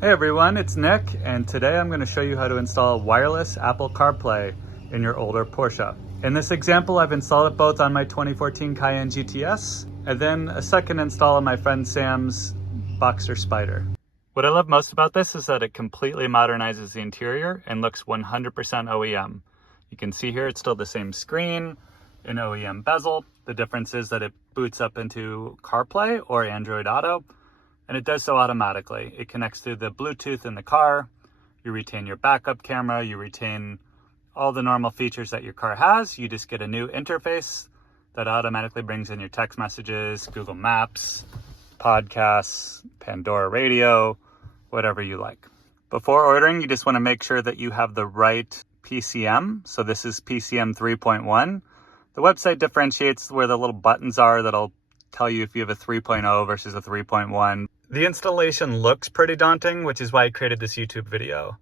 Hey everyone, it's Nick, and today I'm going to show you how to install wireless Apple CarPlay in your older Porsche. In this example, I've installed it both on my 2014 Cayenne GTS, and then a second install on my friend Sam's Boxster Spider. What I love most about this is that it completely modernizes the interior and looks 100% OEM. You can see here it's still the same screen, an OEM bezel. The difference is that it boots up into CarPlay or Android Auto, and it does so automatically. It connects through the Bluetooth in the car. You retain your backup camera. You retain all the normal features that your car has. You just get a new interface that automatically brings in your text messages, Google Maps, podcasts, Pandora radio, whatever you like. Before ordering, you just want to make sure that you have the right PCM. So this is PCM 3.1. The website differentiates where the little buttons are that'll tell you if you have a 3.0 versus a 3.1. The installation looks pretty daunting, which is why I created this YouTube video.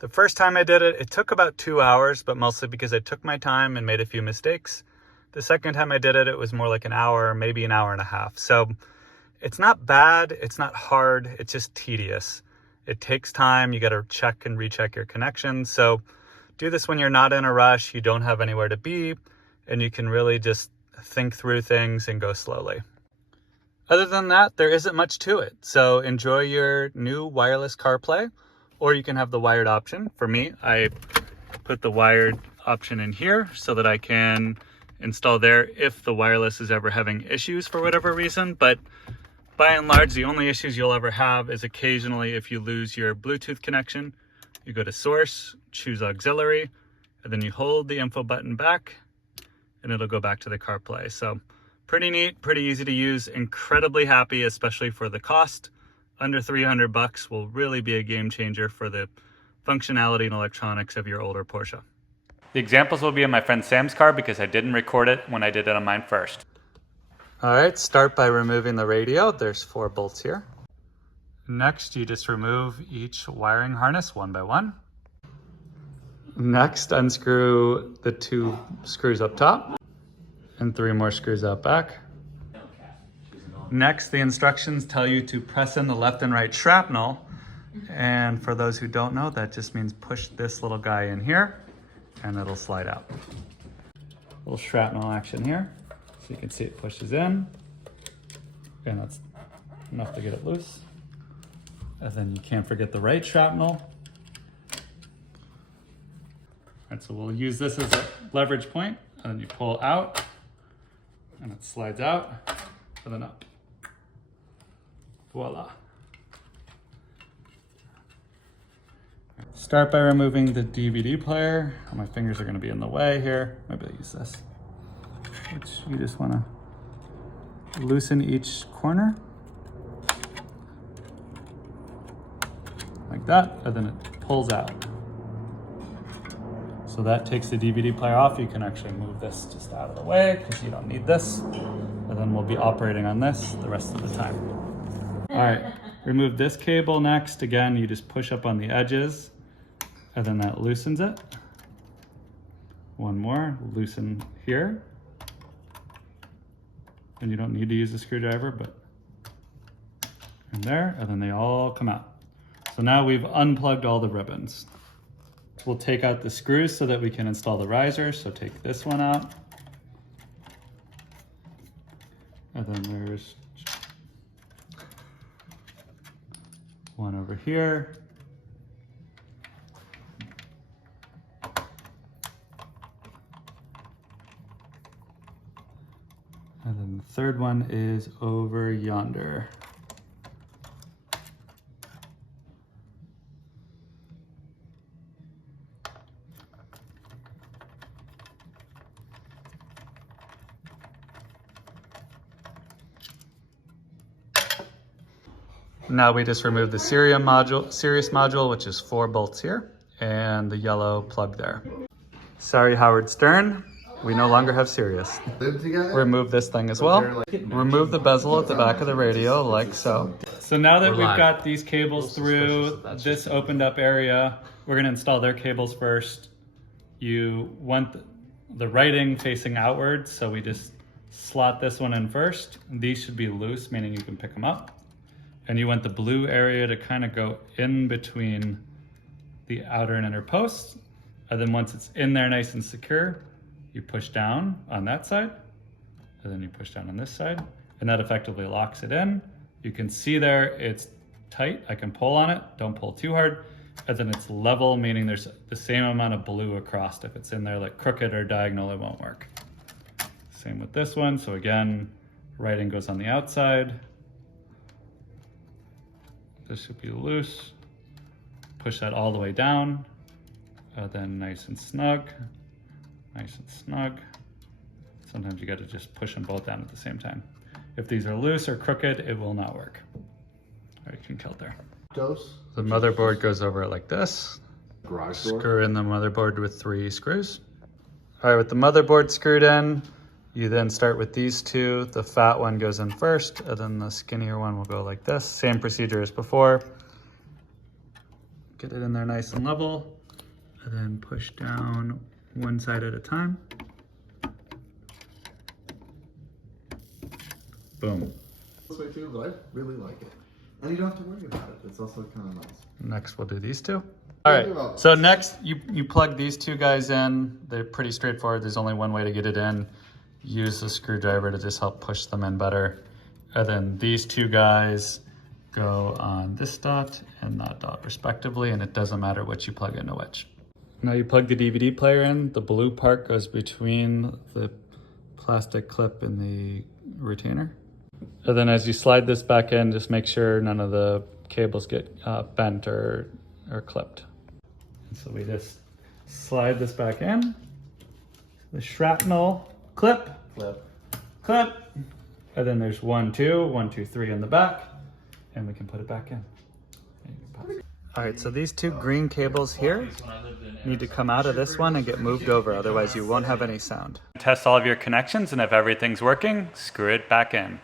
The first time I did it, it took about 2 hours, but mostly because I took my time and made a few mistakes. The second time I did it, it was more like an hour, maybe an hour and a half. So it's not bad, it's not hard, it's just tedious. It takes time, you gotta check and recheck your connections. So do this when you're not in a rush, you don't have anywhere to be, and you can really just think through things and go slowly. Other than that, there isn't much to it. So enjoy your new wireless CarPlay, or you can have the wired option. For me, I put the wired option in here so that I can install there if the wireless is ever having issues for whatever reason. But by and large, the only issues you'll ever have is occasionally if you lose your Bluetooth connection, you go to source, choose auxiliary, and then you hold the info button back and it'll go back to the CarPlay. So pretty neat, pretty easy to use, incredibly happy, especially for the cost. Under $300 will really be a game changer for the functionality and electronics of your older Porsche. The examples will be in my friend Sam's car because I didn't record it when I did it on mine first. All right, start by removing the radio. There's 4 bolts here. Next, you just remove each wiring harness one by one. Next, unscrew the 2 screws up top and 3 more screws out back. Next, the instructions tell you to press in the left and right shrapnel. And for those who don't know, that just means push this little guy in here and it'll slide out. Little shrapnel action here. So you can see it pushes in. And that's enough to get it loose. And then you can't forget the right shrapnel. And so we'll use this as a leverage point, and then you pull out and it slides out and then up. Voila. Start by removing the DVD player. My fingers are going to be in the way here. Maybe I'll use this. Which you just want to loosen each corner. Like that, and then it pulls out. So that takes the DVD player off. You can actually move this just out of the way because you don't need this. And then we'll be operating on this the rest of the time. All right, remove this cable next. Again, you just push up on the edges and then that loosens it. One more, loosen here. And you don't need to use a screwdriver, but in there, and then they all come out. So now we've unplugged all the ribbons. We'll take out the screws so that we can install the riser. So take this one out. And then there's one over here. And then the third one is over yonder. Now we just remove the Sirius module, which is 4 bolts here, and the yellow plug there. Sorry, Howard Stern, we no longer have Sirius. Remove this thing as well. Remove the bezel at the back of the radio, like so. So now that we've got these cables through this opened up area, we're gonna install their cables first. You want the writing facing outwards, so we just slot this one in first. These should be loose, meaning you can pick them up. And you want the blue area to kind of go in between the outer and inner posts. And then once it's in there nice and secure, you push down on that side, and then you push down on this side, and that effectively locks it in. You can see there it's tight. I can pull on it, don't pull too hard. And then it's level, meaning there's the same amount of blue across. If it's in there like crooked or diagonal, it won't work. Same with this one. So again, writing goes on the outside. This should be loose. Push that all the way down. Then nice and snug. Nice and snug. Sometimes you got to just push them both down at the same time. If these are loose or crooked, it will not work. All right, you can tell there. The motherboard goes over it like this. Screw in the motherboard with 3 screws. All right, with the motherboard screwed in, you then start with these two. The fat one goes in first, and then the skinnier one will go like this. Same procedure as before. Get it in there nice and level, and then push down one side at a time. Boom. This way too, but I really like it. And you don't have to worry about it. It's also kind of nice. Next, we'll do these two. All right, so next you plug these two guys in. They're pretty straightforward. There's only one way to get it in. Use the screwdriver to just help push them in better. And then these two guys go on this dot and that dot respectively, and it doesn't matter which you plug into which. Now you plug the DVD player in. The blue part goes between the plastic clip and the retainer. And then as you slide this back in, just make sure none of the cables get bent or clipped. And so we just slide this back in. The shrapnel clip, clip. And then there's 1, 2, 1, 2, 3 in the back, and we can put it back in. All right, so these two green cables here need to come out of this one and get moved over, otherwise you won't have any sound. Test all of your connections, and if everything's working, screw it back in.